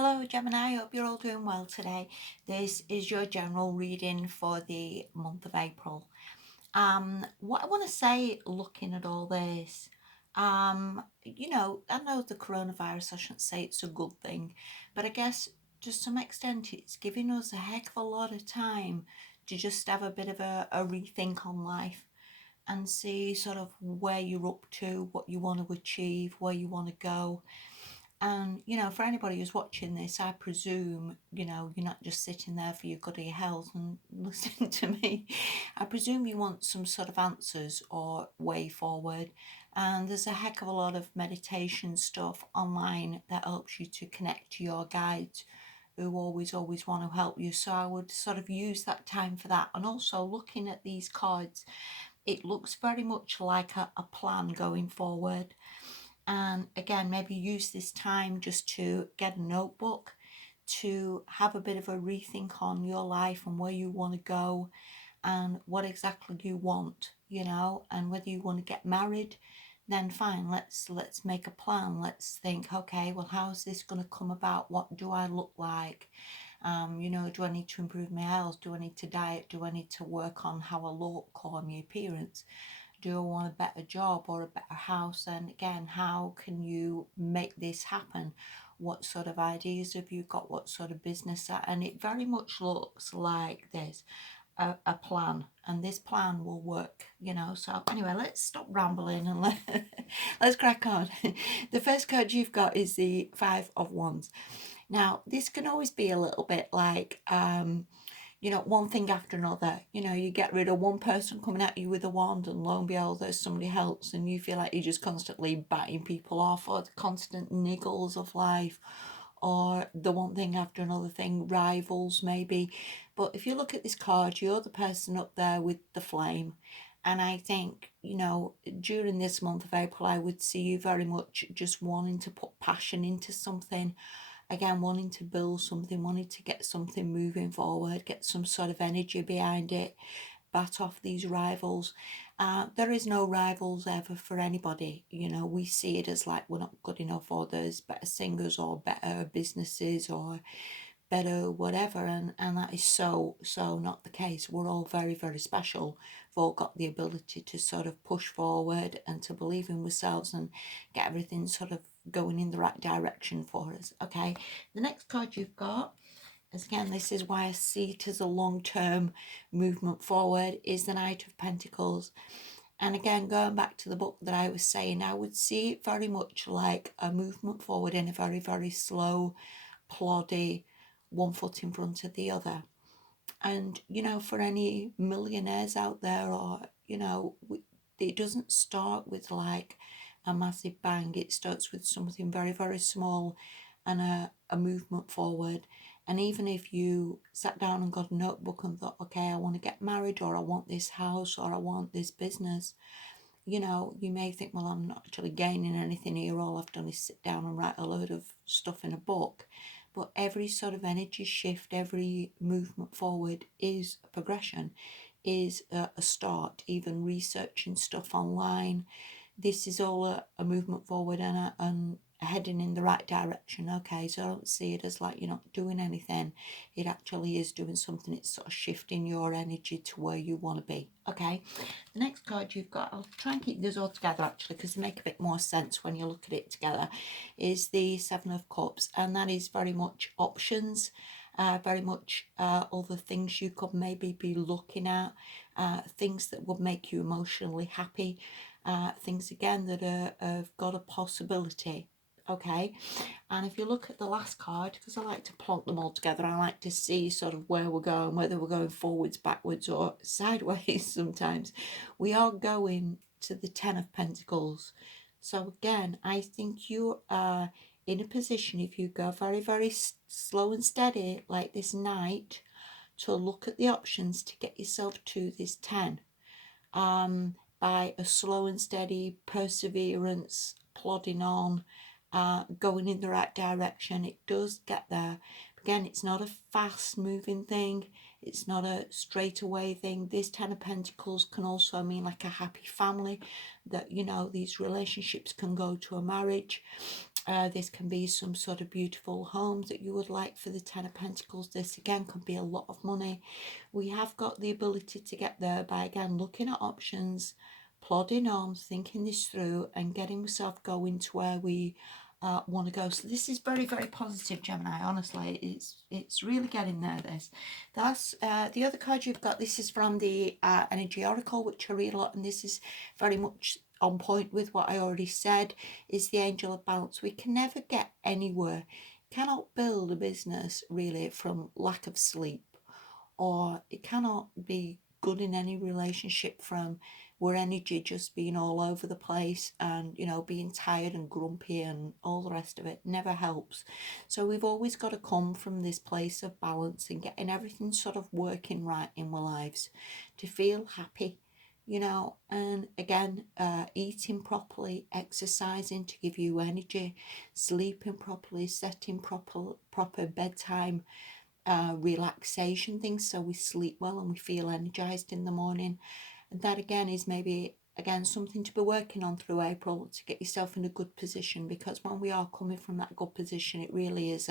Hello Gemini, I hope you're all doing well today. This is your general reading for the month of April. What I want to say looking at all this, I know the coronavirus, I shouldn't say it's a good thing, but I guess to some extent it's giving us a heck of a lot of time to just have a bit of a rethink on life and see sort of where you're up to, what you want to achieve, where you want to go. And, for anybody who's watching this, I presume, you're not just sitting there for your good of your health and listening to me. I presume you want some sort of answers or way forward. And there's a heck of a lot of meditation stuff online that helps you to connect to your guides who always want to help you. So I would sort of use that time for that. And also looking at these cards, it looks very much like a plan going forward. And again, maybe use this time just to get a notebook, to have a bit of a rethink on your life and where you want to go and what exactly you want, and whether you want to get married, then fine, let's make a plan. Let's think, okay, well, how's this going to come about? What do I look like? Do I need to improve my health? Do I need to diet? Do I need to work on how I look or my appearance? Do I want a better job or a better house? And again, how can you make this happen? What sort of ideas have you got? What sort of business? And it very much looks like this a plan, and this plan will work, So anyway, let's stop rambling and let's crack on. The first card you've got is the Five of Wands. Now, this can always be a little bit like one thing after another. You get rid of one person coming at you with a wand, and lo and behold, there's somebody else, and you feel like you're just constantly batting people off, or the constant niggles of life, or the one thing after another thing, rivals maybe. But if you look at this card, you're the person up there with the flame. And I think, during this month of April, I would see you very much just wanting to put passion into something, again, wanting to build something, wanting to get something moving forward, get some sort of energy behind it, bat off these rivals. There is no rivals ever for anybody. We see it as like we're not good enough, or there's better singers or better businesses or better whatever, and that is so not the case. We're all very, very special. We've all got the ability to sort of push forward and to believe in ourselves and get everything sort of going in the right direction for us. Okay, the next card you've got, as again, this is why I see it as a long-term movement forward, is the Knight of Pentacles. And again, going back to the book that I was saying, I would see it very much like a movement forward in a very, very slow, ploddy, one foot in front of the other. And, for any millionaires out there, or, it doesn't start with like a massive bang. It starts with something very, very small and a movement forward. And even if you sat down and got a notebook and thought, okay, I want to get married, or I want this house, or I want this business, you may think, well, I'm not actually gaining anything here. All I've done is sit down and write a load of stuff in a book. But every sort of energy shift, every movement forward is a progression, is a start. Even researching stuff online, this is all a movement forward and heading in the right direction. Okay, so I don't see it as like you're not doing anything. It actually is doing something. It's sort of shifting your energy to where you want to be. Okay, the next card you've got, I'll try and keep these all together actually because they make a bit more sense when you look at it together, is the Seven of Cups, and that is very much options. Very much other things you could maybe be looking at, things that would make you emotionally happy, things again that have got a possibility. Okay, and if you look at the last card, because I like to plonk them all together, I like to see sort of where we're going, whether we're going forwards, backwards, or sideways sometimes. We are going to the Ten of Pentacles. So again, I think you are in a position, if you go very, very slow and steady like this night, to look at the options to get yourself to this 10. By a slow and steady perseverance, plodding on, going in the right direction, it does get there. Again, it's not a fast moving thing. It's not a straight away thing. This Ten of Pentacles can also mean like a happy family, that, these relationships can go to a marriage. This can be some sort of beautiful home that you would like for the Ten of Pentacles. This again could be a lot of money. We have got the ability to get there by again looking at options, plodding on, thinking this through, and getting myself going to where we want to go. So this is very, very positive, Gemini. Honestly, it's really getting there. That's the other card you've got. This is from the Energy Oracle, which I read a lot, and this is very much on point with what I already said. Is the Angel of Balance. We can never get anywhere, cannot build a business really from lack of sleep, or it cannot be good in any relationship from where energy just being all over the place and being tired and grumpy and all the rest of it never helps. So we've always got to come from this place of balance and getting everything sort of working right in our lives to feel happy, and again, eating properly, exercising to give you energy, sleeping properly, setting proper bedtime relaxation things so we sleep well and we feel energized in the morning. And that again is maybe again something to be working on through April to get yourself in a good position, because when we are coming from that good position, it really is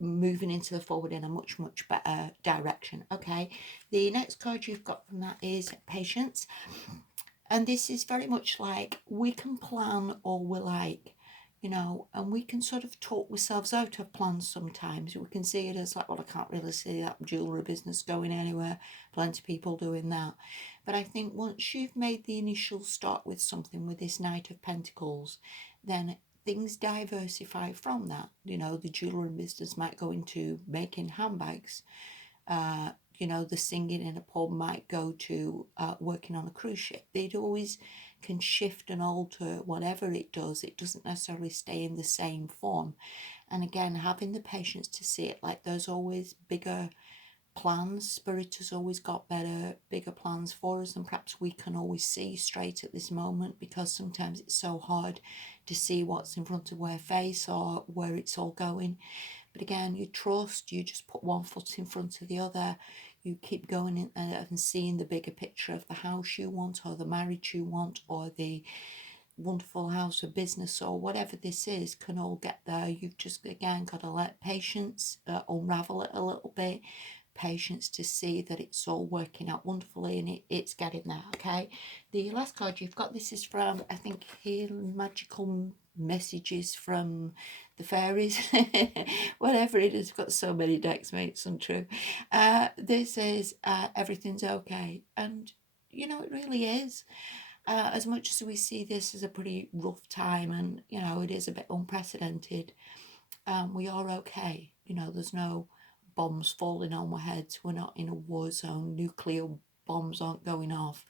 moving into the forward in a much better direction. Okay, the next card you've got from that is Patience, and this is very much like we can plan all we like, and we can sort of talk ourselves out of plans sometimes. We can see it as like, well, I can't really see that jewellery business going anywhere. Plenty of people doing that. But I think once you've made the initial start with something with this Knight of Pentacles, then things diversify from that. The jewellery business might go into making handbags. The singing in a pub might go to working on a cruise ship. It always can shift and alter whatever it does. It doesn't necessarily stay in the same form. And again, having the patience to see it, like there's always bigger plans. Spirit has always got bigger plans for us than perhaps we can always see straight at this moment, because sometimes it's so hard to see what's in front of our face or where it's all going. But again, you trust, you just put one foot in front of the other. You keep going in and seeing the bigger picture of the house you want, or the marriage you want, or the wonderful house or business, or whatever this is, can all get there. You've just, again, got to let patience unravel it a little bit. Patience to see that it's all working out wonderfully and it's getting there. Okay, the last card you've got, this is from, I think, Healing Magical Messages from the Fairies. Whatever it is, I've got so many decks, mate, it's untrue. This is everything's okay, and it really is. As much as we see this as a pretty rough time, and it is a bit unprecedented, we are okay. There's no bombs falling on our heads. We're not in a war zone. Nuclear bombs aren't going off.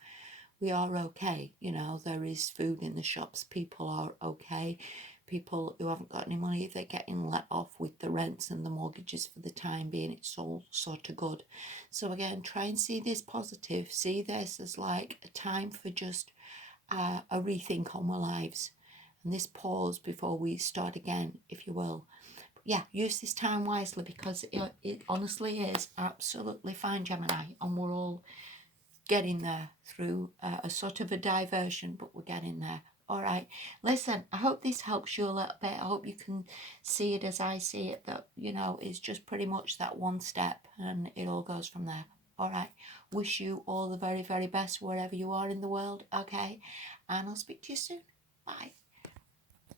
We are okay. There is food in the shops. People are okay. People who haven't got any money, they're getting let off with the rents and the mortgages for the time being. It's all sort of good. So again, try and see this positive. See this as like a time for just a rethink on our lives. And this pause before we start again, if you will. Yeah, use this time wisely, because it honestly is absolutely fine, Gemini, and we're all getting there through a sort of a diversion, but we're getting there. All right, listen, I hope this helps you a little bit. I hope you can see it as I see it, that it's just pretty much that one step and it all goes from there. All right, wish you all the very, very best wherever you are in the world. Okay, and I'll speak to you soon. Bye.